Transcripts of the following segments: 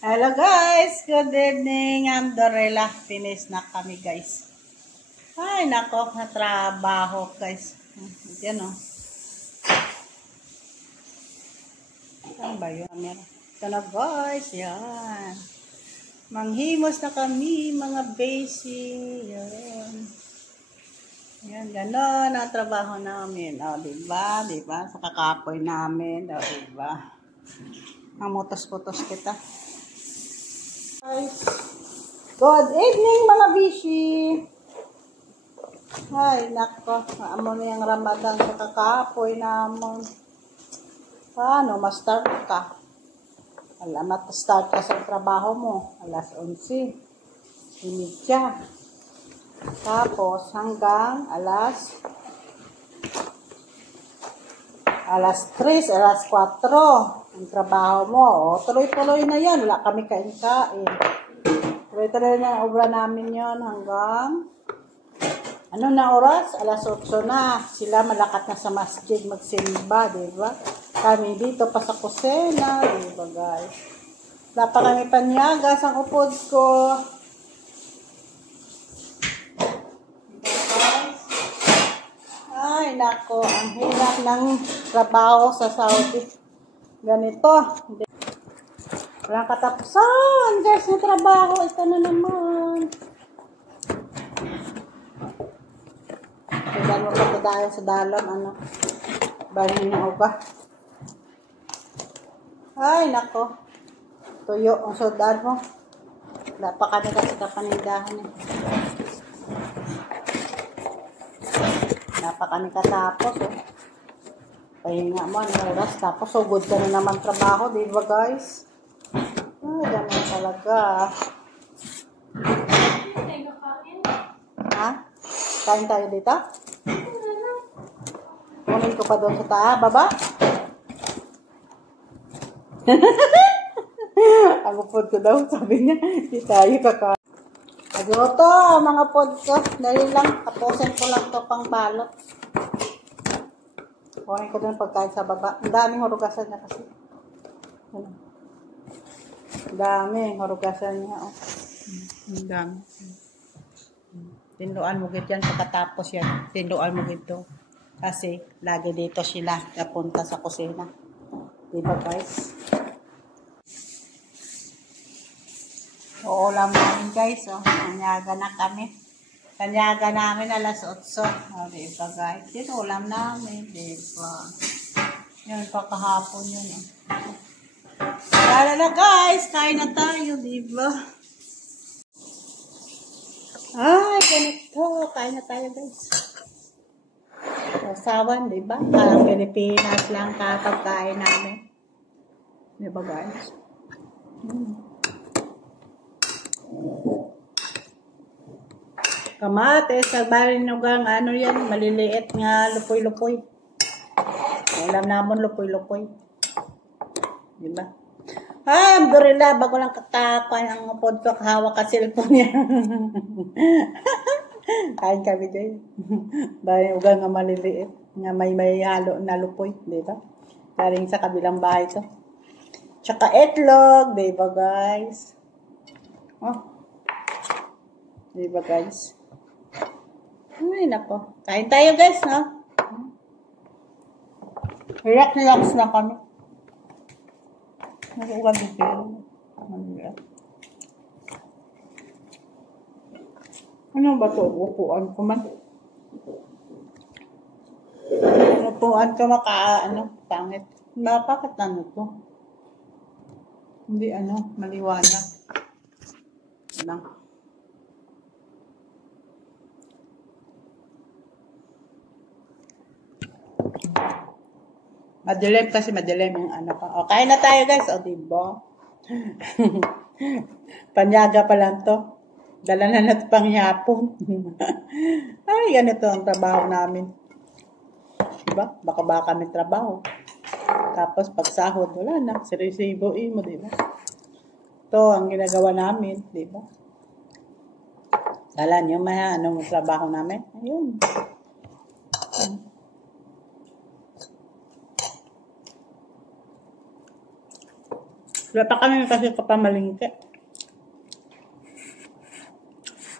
Hello guys, good evening. I'm Dorella. Finish na kami guys. Ay nako, na trabaho guys. Yan o. Saan ba yun? Ito na guys, yan. Manghimos na kami mga basic. Yan. Yan, gano'n ang trabaho namin. O, diba? Diba? Sa kakapoy namin. O, diba? Mamutos-putos kita. Good evening mga bishi. Ay, nako. Amo na yung Ramadan sa kakapoy naman. Paano? Ma-start ka? Alam, start ka sa trabaho mo. Alas 11. Imidya. Tapos, hanggang alas 3, alas 4. Ang trabaho mo. O, tuloy-tuloy na yan. Wala kami kain-kain. Tuloy-tuloy na ang obra namin yon hanggang ano na oras? Alas 8 na. Sila malakat na sa masjid magsimba, diba? Kami dito pa sa kusina, diba guys? Wala pa kami panyagas ang upod ko. Ay, nako. Ang hirap ng trabaho sa Saudi. Ganito. Walang katapusan. Guys, yung trabaho. Ito na naman. Tignan mo pa tayo sa dalam. Ano? Bahin niya ba? Ay, nako. Tuyo ang soldad mo. Wala pa kami kasi kapanindahan eh. Wala pa kami katapos eh. Pahinga mo, ang oras. Tapos, sugod ka na naman trabaho, di ba guys? Ay, ganun talaga. Ha? Kain tayo dito? Kunin ko pa doon sa taas. Baba? Ang upod ko daw, sabi niya, di tayo kakain. Agluto, mga pod ko. Dali lang, tapusin ko lang to pang balot. Kunin ko doon pagkain sa baba. Ang daming hurugasan niya kasi. Ang daming hurugasan niya. Oh. Ang dami. Tinduan mo gito yan pagkatapos yan. Tinduan mo gito. Kasi lagi dito sila napunta sa kusina. Diba guys? Uulam namin guys. Oh. Kanyaga na kami. Kanyaga namin alas 8. Oh, diba guys? Dito ulam namin. Diba? Yun pa kahapon yun. Oh. Tara na guys. Kain na tayo. Diba? Ay, ganito. Kain na tayo guys. Sasawan, diba? Parang Pilipinas lang kapagkain namin. Diba guys? Kamates, sagbarin ano yan, maliliit nga lupoy-lupoy. Alam naman lupoy-lupoy. Diba? Ay, Dorella, bago lang katapan ang upod ko, kahawak ka cellphone niya. Kain kami dyan. Bayan ugang nga maliliit. Nga may halo na lupoy. Diba? Karing sa kabilang bahay to. Tsaka etlog. Diba guys? Oh. Diba guys? Ay, nako. Kain tayo guys, no? Relax na kami. Nag-uwan dito. Ano ba ito? Upuan ko man. Upuan ko pangit. Bakit ano to? Hindi maliwanag. Ano? Madilim kasi madilim yung ko. O, kain na tayo guys. O, diba? Panyaga pa lang to. Dala na natin pang yapon. Ay, ganito ang trabaho namin. Diba? Baka may trabaho. Tapos, pag sahod, wala na. Sirisiboin mo, diba? Ito ang ginagawa namin. Diba? Dala niyo, anong trabaho namin? Ayun. Wala pa kami kasi kapamalingke.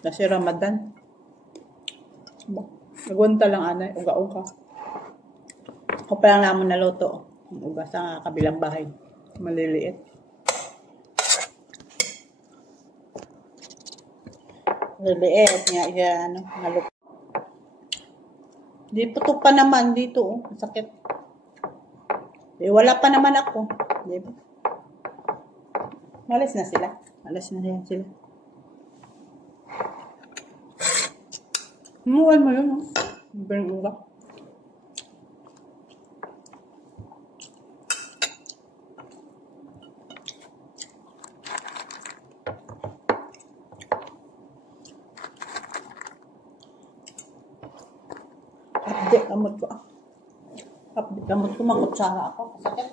Kasi Ramadan. Nagunta lang anay, uga-uga. Ako pa lang naman naluto. Ang uga sa kabilang bahay. Maliliit. Maliliit nga yan, naluto. Di puto pa naman dito, oh. Sakit. Wala pa naman ako. Di ba? Malis na sila. Malis na yan sila. Mual mo yun, oh. Bering uga. Update kamot ko. Update kamot ko. Makutsara ako. Sakit.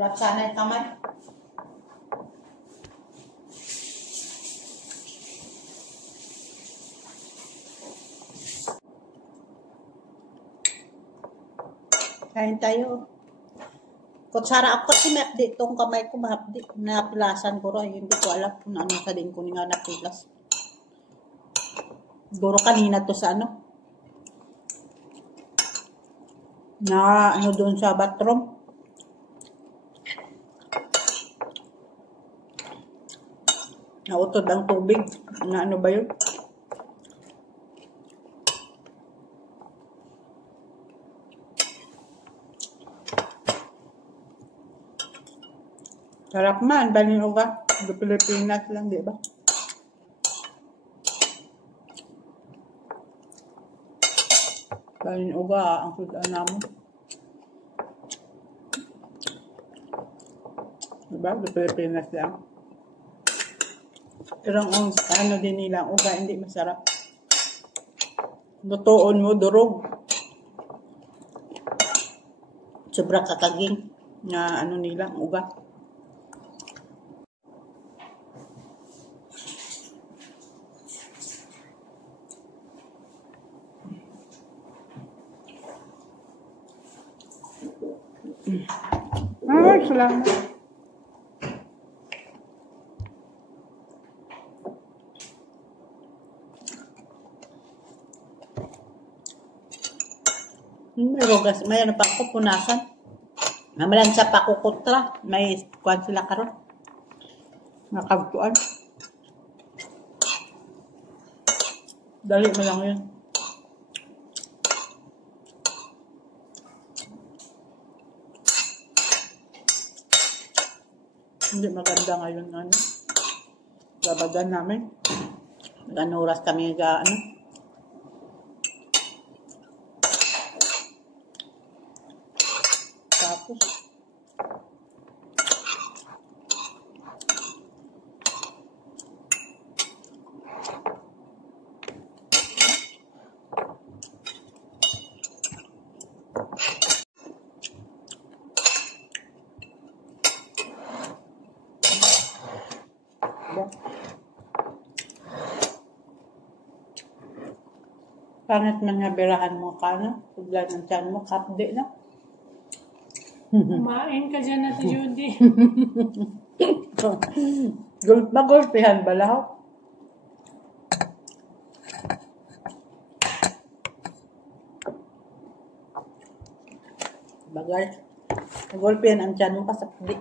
Wala sana yung kamay. Kain tayo. Kutsara ako kasi may update tong kamay ko. Ma-update. Napilasan ko rin. Hindi ko alam kung ano sa din ko nga napilas. Siguro kanina to sa ano. Na ano doon sa bathroom. Nautod ang tubig. Na ano ba yun? Sarap man, balin uga. Sa Pilipinas lang, di ba? Balin uga, ang sudan namin. Diba? Sa Pilipinas lang. Pero ang ano din nila, uga, hindi masarap. Lutoon mo, durog. Sobra kakaging na ano nila, uga. Ay, salamat. May rugas, may ano pa ako, punasan. Namalansya pa ako kutra. May kwan sila karon. Nakabtuan. Dali mo lang yun. Hindi maganda ngayon ano. Babagan namin. Nag-ano oras kami ano. Tapos pangit man nga birahan mo ka na. Tuglan ng tiyan mo, kapde na. Kumain ka dyan, Ate Judy. Magulpihan ba lahat? Bagay. Magulpihan ang tiyan mo kasapdi.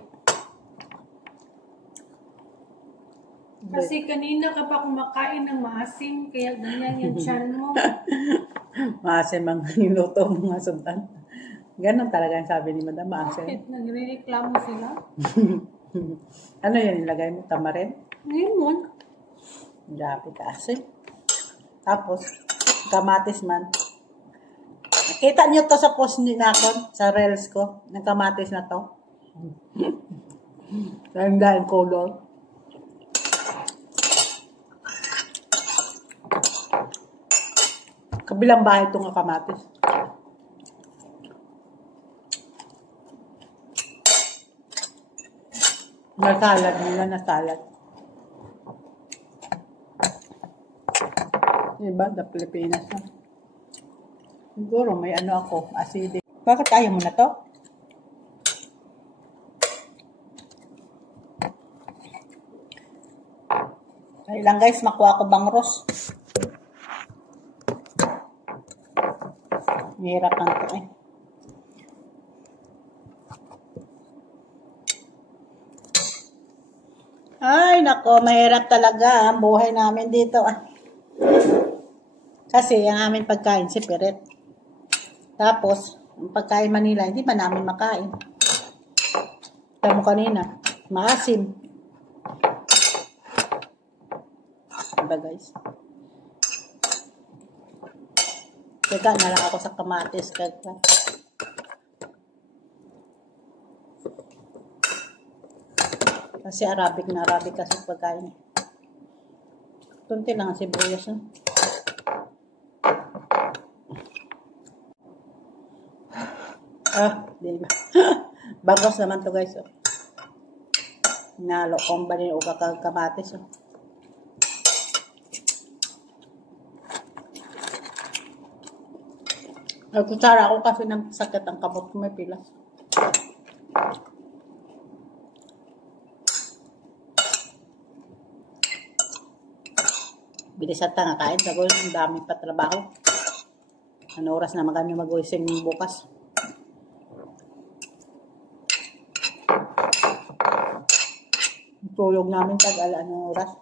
Kasi kanina ka pa kumakain ng maasim, kaya ganyan yung tiyan mo. Maasim ang niluto mga sundan. Ganon talaga ang sabi ni Madam, maasim. Bakit nagre-reklamo sila? Ano yun, nilagay mo? Tamarin? Lemon. Grabe ka asim. Tapos, kamatis man. Nakita niyo to sa post ni Nakon, sa reels ko. Ng kamatis na to. Dahil color. Kabilang bahay itong kamatis. Nasalad nila, nasalad. Diba? The Pilipinas na. Siguro may ano ako, acidic. Bakit ayaw mo na to? Ay lang guys, makuha ko bangros. Mahirap lang ito eh. Ay nako, mahirap talaga ang buhay namin dito ah. Kasi ang aming pagkain si Piret. Tapos, ang pagkain Manila, hindi pa namin makain. Tama mo kanina, maasim. Diba guys? Teka, nalang ako sa kamatis. Kasi Arabic na Arabic kasi pagkain. Tunti lang ang sibuyas. Eh. Diba? Bagos naman to guys. Oh. Nalokong ba rin o kamatis. Oh. Nagkutsara ako kasi ng sakit ang kamot ko may pilas. Bilisan tanga kain. Sagot, ang dami pa trabaho. Ano oras naman kami mag-uwising bukas. Tulog namin tag-ala anong oras.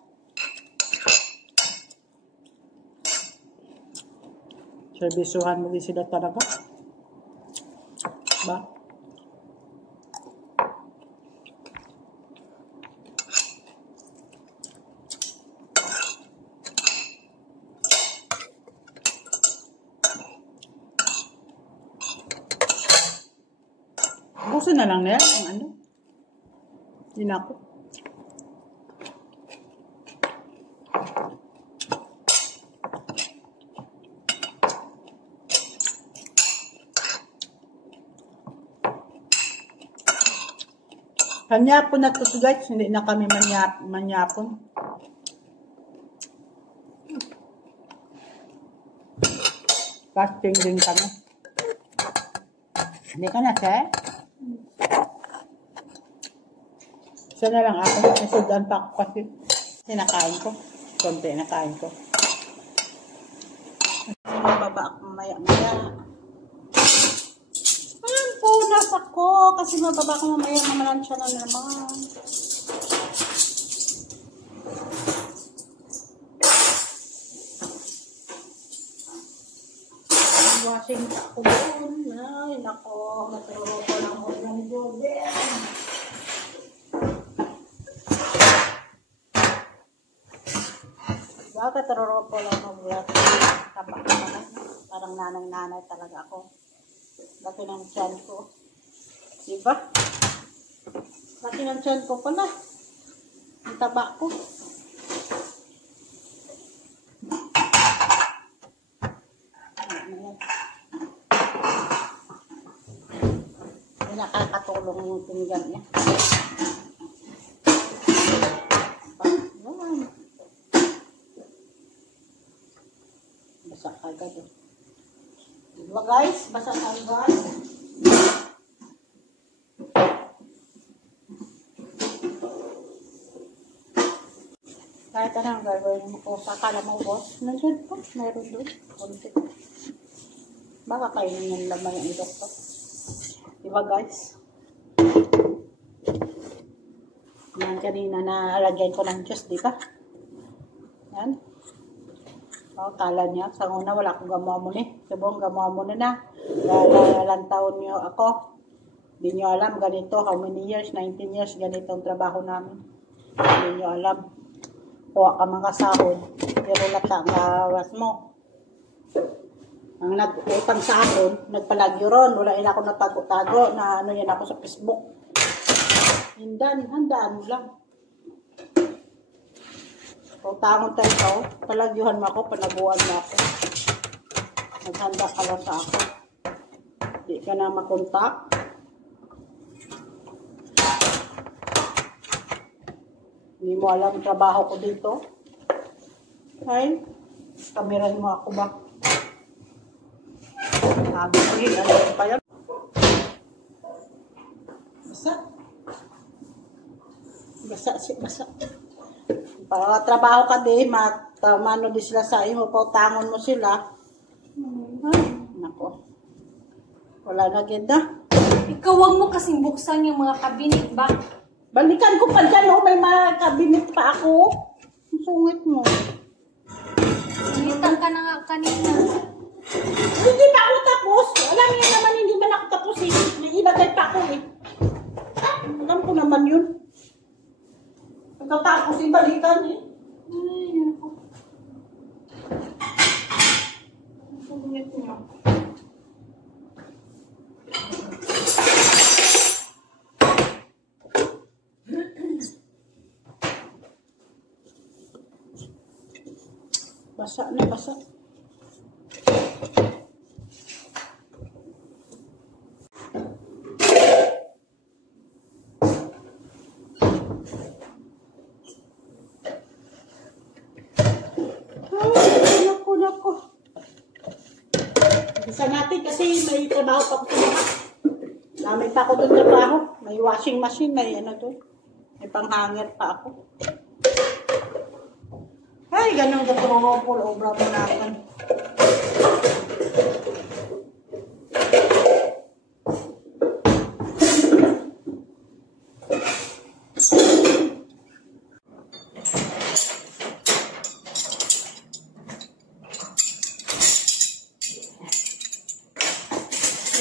Servisuhan mo din sila talaga. Ba? Gusto na lang na yan, ang ano. Hindi na ako. Manyapon na to guys, hindi na kami manyapon. Fasting din kami. Hindi ka na, sir? Isa na lang ako. Nasudan pa ako kasi sinakain ko. Konti nakain ko. Mababa ako maya-maya. Punas ako kasi mababa ko mamaya mamalansya na naman. Washing ako doon. Ay, nako. Maturo ko lang ako ng Jordan. Bakit maturo ko lang ako ng Jordan? Parang nanay-nanay talaga ako. Laki ng tiyan ko. Diba? Laki ng tiyan ko pala. Ang taba ko. May nakakatulong yung pinggan niya. Basa agad eh. Diba guys? Basa agad. Kahit anong gagawin mo ko, kakala mo boss, nandiyan po, mayroon doon, konti. Baka kainin yung laman yung doktor. Diba guys? Yan kanina na lagyan ko ng juice, diba? Yan. O, kala niya, sa una wala akong gamuha mo ni. Sabong gamuha mo na. Lalang taon niyo ako. Hindi niyo alam ganito, how many years, 19 years, ganito ang trabaho namin. Hindi niyo alam. Kuha ka mga sahod, pero lata ang awas mo. Ang nag-utang sa akin, nagpalagyo ron, wala ina ako natago-tago, na ano yan ako sa Facebook. Handaan mo lang. Utangon tayo, palagyuhan mo ako, panabuhan mo ako. Naghanda ka lang sa ako. Di ka na makontak. Hindi mo alam ang trabaho ko dito. Ay, kameran mo ako ba? Sabi ko yun, ano pa yan? Basa. Basa. trabaho ka din, mano di sila sa imo, pautangon mo sila. Ay, nako. Wala na ganda. Ikaw, wag mo kasing buksan yung mga kabinet ba? Balikan ko pa dyan, oh, may mga kabinet pa ako. Ang sungit mo. Sinitan ka na nga kanina. Hindi pa ako tapos. Alam niyo naman, hindi man ako tapos eh. May ilagay pa ako eh. Alam ko naman yun. Pagkatapos yung balikan eh. Ay, naku. Ang sungit niya. Basa na, basa. Ay, naku. Isa natin kasi may trabaho pa ako. Dami pa ako doon trabaho. May washing machine, may ano doon. May panghanger pa ako. Ay, ganun ka trouble. Obra mo natin.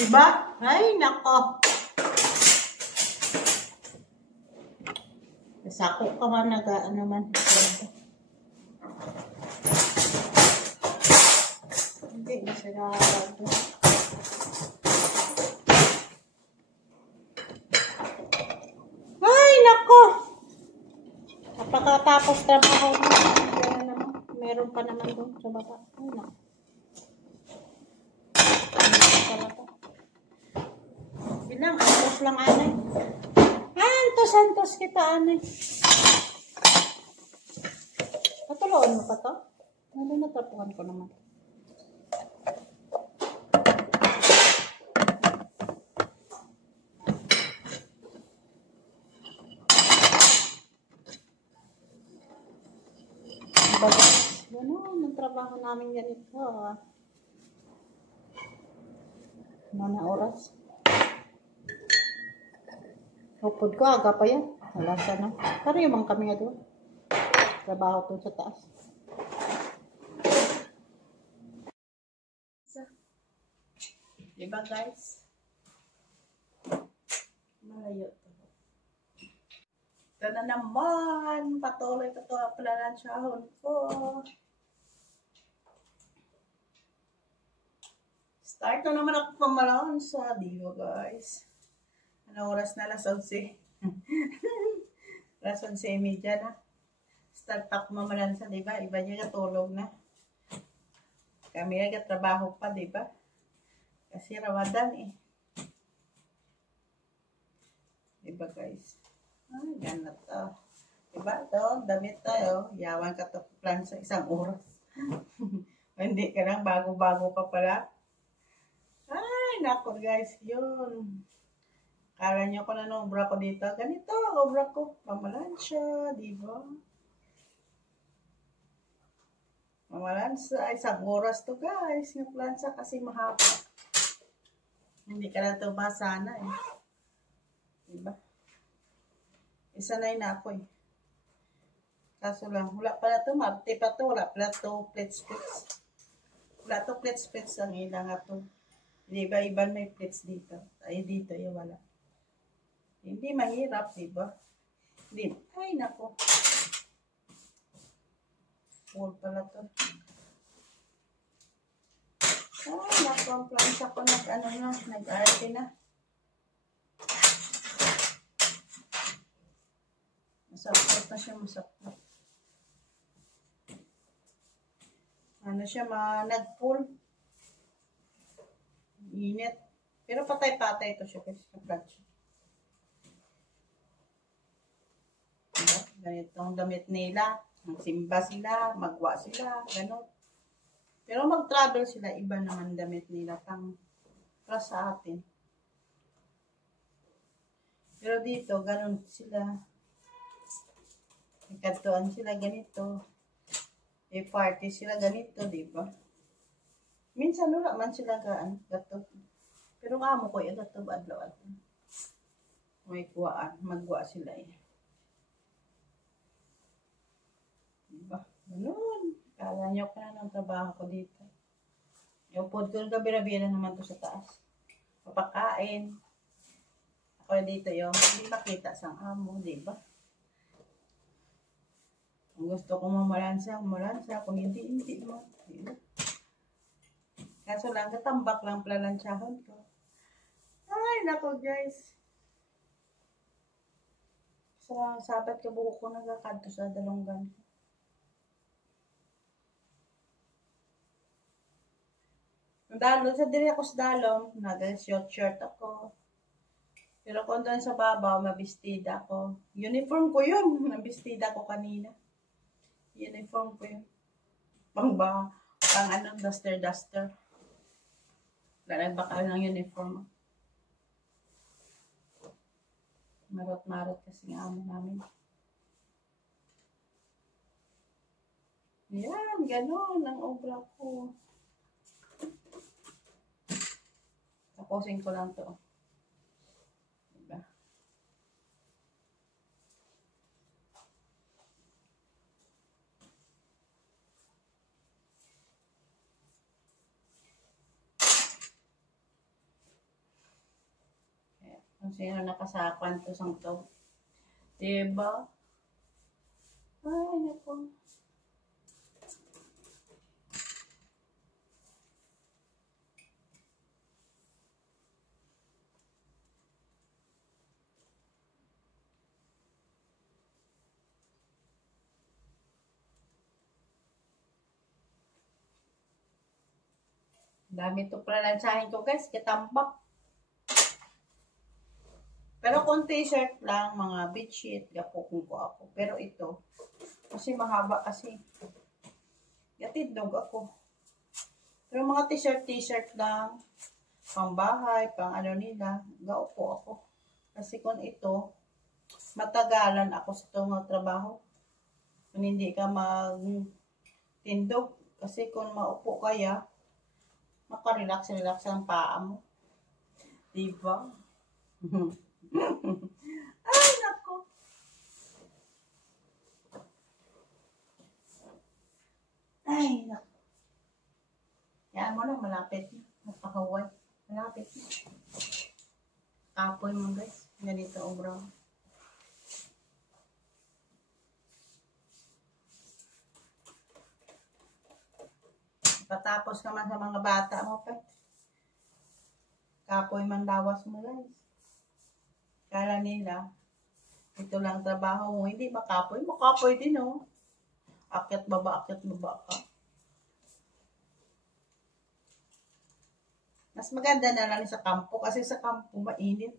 Diba? Ay, nako. Sako ka man, ano man. Hindi, masarado. Ay, nako. Kapagkatapos trabaho mo, meron pa naman doon sa baba. Ay, nako. Bilang, antos lang anay. Antos kita anay. Patuloon mo pa to? Ano natapuhan ko naman? Ganun, ang trabaho namin ganito. Mana oras? Upod ko, aga pa yan. Wala sana. Pero yung mga kami nga doon. Trabaho doon sa taas. Diba guys? Malayo to. Ito na naman. Patuloy ko ito. Pala ng sahon ko. Start na naman ako pamalansa. Diba guys? Ano oras na? Alas 11. Alas 11:30 na. Start ako mamalansa, diba? Iba niya katulog na. Kami nagtatrabaho pa, diba? Kasi Ramadan eh. Diba guys? Ay, ganat to. Diba to? Damit tayo. Yawan ka to plan sa isang oras. Hindi ka lang bago-bago pa pala. Ay, nako guys. Yun. Kala nyo ko na nung obra ko dito. Ganito, obra ko. Pamalansya, diba? Pamalansa. Isang oras to guys. Yung plansa kasi mahaba. Hindi ka na ito masana eh. Diba? Isanay na ako eh. Kaso lang, wala pala ito. Marte pa ito. Wala pala ito. Plates. Wala ito plates ang ilang ito. Diba, iba may plates dito. Ay, dito yung wala. Hindi mahirap, diba? Hindi. Ay, nako. Full pala to. Ay, nako. Ang plansa ko nag-arte na. Masakot na siya, masakot. Ano siya, nag-full. Init. Pero patay-patay ito siya kasi nag-plansa. Ganitong damit nila. Magsimba sila, magwa sila, gano'n. Pero mag-travel sila, iba naman damit nila para sa atin. Pero dito, gano'n sila. Katuan sila ganito. Party sila ganito, di ba? Minsan wala man sila gato. Pero amo ko yung gato adlaw-adlaw. May kuwaan, magwa sila eh. Diba? Ganun. Kala nyo ka na ng trabaho ko dito. Yung pod ko gabi-rabi na naman to sa taas. Papakain. Ako dito yung hindi makita sa amo, di ba? Kung gusto ko mamalansa. Kung hindi mo. Diba? Kaso lang, katambak lang plalansyahan ko. Ay, nako guys. Sa sabat ka buhok ko nagkakanto sa dalonggan. Dalo, sa diri ako sa dalong, nag-shirt ako. Pero kung doon sa babaw, mabistida ako. Uniform ko yun. Nabistida ko kanina. Uniform ko yun. Pang duster. Lalabak ng uniform. Marot-marot kasi nga amo namin. Yan, ganun ang obra ko. Tapusin ko lang to. Diba? Kung sino nakasakan to sang to. Diba? Ay, naku. Dami to pralansahin ko guys, kitambak. Pero kung t-shirt lang, mga bedsheet, gapukong ko ako. Pero ito, kasi mahaba kasi. Yatidog ako. Pero mga t-shirt lang, pang bahay, pang ano nila, gaupo ako. Kasi kung ito, matagalan ako sa itong trabaho. Kung hindi ka magtindog, kasi kung maupo kaya, makarelax ang paa mo. Diba? Ay, nako. Ay, nako. Yan mo na, malapit na. Napakaway. Malapit na. Kapoy mo guys. Ganito o bro. Patapos ka man sa mga bata mo pa. Kapoy man lawas mo guys. Kala nila, ito lang trabaho mo. Hindi makapoy. Makapoy din oh. Akyat baba ka. Mas maganda na lang sa kampo. Kasi sa kampo mainit.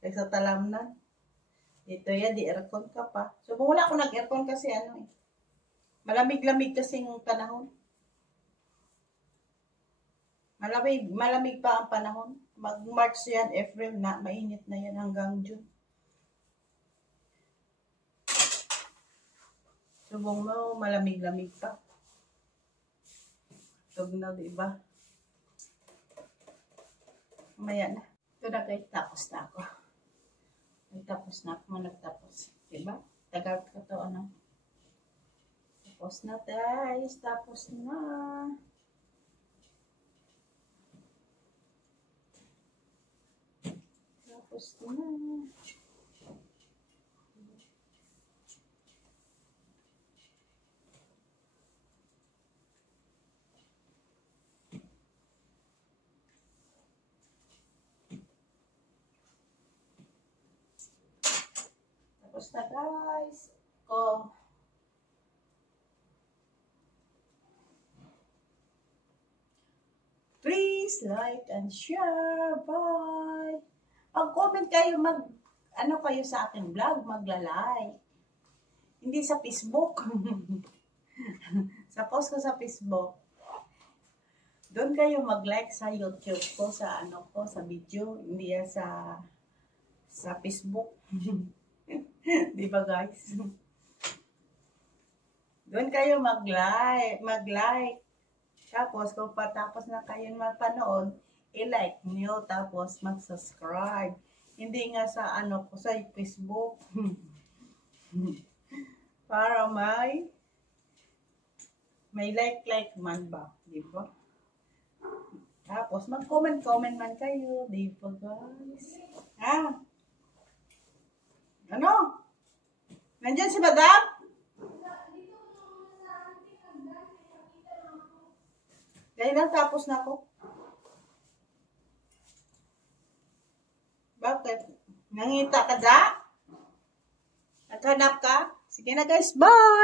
Kasi sa talamnan. Dito yan, di aircon ka pa. So, wala ako nag-aircon kasi ano eh. Malamig-lamig kasing panahon. Malamig pa ang panahon. Mag-March yan, April na, mainit na yan hanggang June. Subong mo, malamig-lamig pa. Tugnaw, diba? Mamaya na. Ito na guys, tapos na ako. Nagtapos. Diba? Tagal ko to, ano. Tapos na guys, tapos na. Tapos na. Tapos na guys. Please like and share. Bye. Mag-comment kayo, ano kayo sa aking vlog, magla-like. Hindi sa Facebook. Sa post ko sa Facebook. Doon kayo mag-like sa YouTube ko, sa ano ko, sa video. Hindi yan sa Facebook. Di ba guys? Doon kayo mag-like. Tapos kung patapos na kayo mapanood, i-like nyo, tapos mag-subscribe. Hindi nga sa ano ko sa Facebook. Para may like man ba, di ba? Tapos mag-comment man kayo, di ba guys? Ano? Nandyan si Madam? Dahil lang tapos na ako. Bakit? Nangita ka da? Naghanap ka? Sige na guys, bye!